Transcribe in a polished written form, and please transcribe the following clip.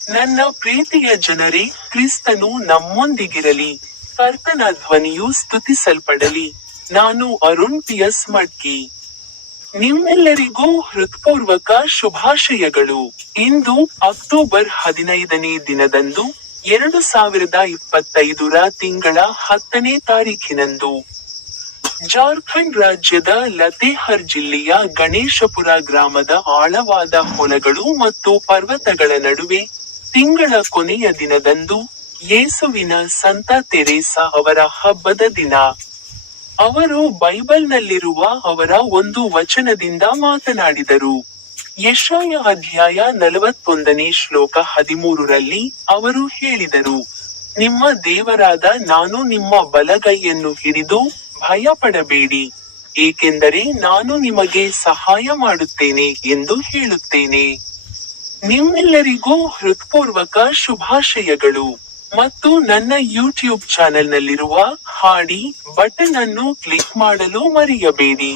ನನ್ನ ಪ್ರೀತಿಯ ಜನರೇ, ಕ್ರಿಸ್ತನು ನಮ್ಮೊಂದಿಗಿರಲಿ. ಕರ್ತನ ಧ್ವನಿಯು ಸ್ತುತಿಸಲ್ಪಡಲಿ. ನಾನು ಅರುಣ್ ಪಿಯಸ್ ಮಡ್ಕಿ. ನಿಮ್ಮೆಲ್ಲರಿಗೂ ಹೃತ್ಪೂರ್ವಕ ಶುಭಾಶಯಗಳು. ಇಂದು ಅಕ್ಟೋಬರ್ 15ನೇ ದಿನದಂದು 2025ರ ತಿಂಗಳ 10ನೇ ತಾರೀಖಿನಂದು ಜಾರ್ಖಂಡ್ ರಾಜ್ಯದ ಲತೇಹರ್ ಜಿಲ್ಲೆಯ ಗಣೇಶಪುರ ಗ್ರಾಮದ ಆಳವಾದ ಹೊಲಗಳು ಮತ್ತು ಪರ್ವತಗಳ ನಡುವೆ ತಿಂಗಳ ಕೊನೆಯ ದಿನದಂದು ಯೇಸುವಿನ ಸಂತ ತೆರೇಸಾ ಅವರ ಹಬ್ಬದ ದಿನ. ಅವರು ಬೈಬಲ್ನಲ್ಲಿರುವ ಅವರ ಒಂದು ವಚನದಿಂದ ಮಾತನಾಡಿದರು. ಯೆಶಾಯ ಅಧ್ಯಾಯ 41ನೇ ಶ್ಲೋಕ 13ರಲ್ಲಿ ಅವರು ಹೇಳಿದರು, ನಿಮ್ಮ ದೇವರಾದ ನಾನು ನಿಮ್ಮ ಬಲಗೈಯನ್ನು ಹಿಡಿದು ಭಯಪಡಬೇಡಿ, ಏಕೆಂದರೆ ನಾನು ನಿಮಗೆ ಸಹಾಯ ಮಾಡುತ್ತೇನೆ ಎಂದು ಹೇಳುತ್ತೇನೆ. ನಿಮ್ಮೆಲ್ಲರಿಗೂ ಹೃತ್ಪೂರ್ವಕ ಶುಭಾಶಯಗಳು. ಮತ್ತು ನನ್ನ ಯೂಟ್ಯೂಬ್ ಚಾನೆಲ್ನಲ್ಲಿರುವ ಹಾಡಿ ಬಟನ್ ಅನ್ನು ಕ್ಲಿಕ್ ಮಾಡಲು ಮರೆಯಬೇಡಿ.